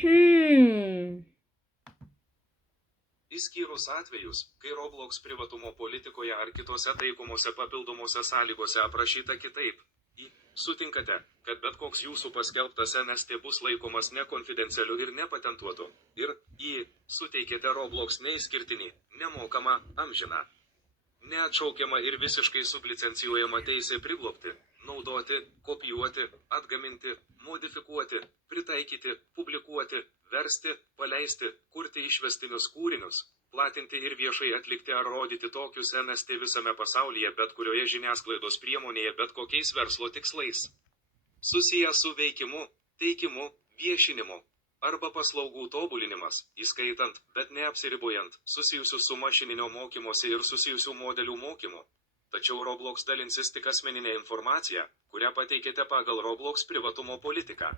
Hmm. Išskyrus atvejus, kai Roblox privatumo politikoje ar kitose taikomose papildomose sąlygose aprašyta kitaip. Sutinkate, kad bet koks jūsų paskelbtas NFT bus laikomas nekonfidencialiu ir nepatentuotu. Ir suteikėte Roblox neišskirtinį, nemokamą, amžiną, neatšaukiamą ir visiškai sublicencijuojamą teisę priglobti, naudoti, kopijuoti, atgaminti, modifikuoti, pritaikyti, publikuoti, versti, paleisti, kurti išvestinius kūrinius, platinti ir viešai atlikti ar rodyti tokius NFT visame pasaulyje bet kurioje žiniasklaidos priemonėje bet kokiais verslo tikslais. Susijęs su veikimu, teikimu, viešinimu arba paslaugų tobulinimas, įskaitant, bet neapsiribojant, susijusių su mašininio mokymosi ir susijusių modelių mokymu. Tačiau Roblox dalinsis tik asmeninę informaciją, kurią pateikėte pagal Roblox privatumo politiką.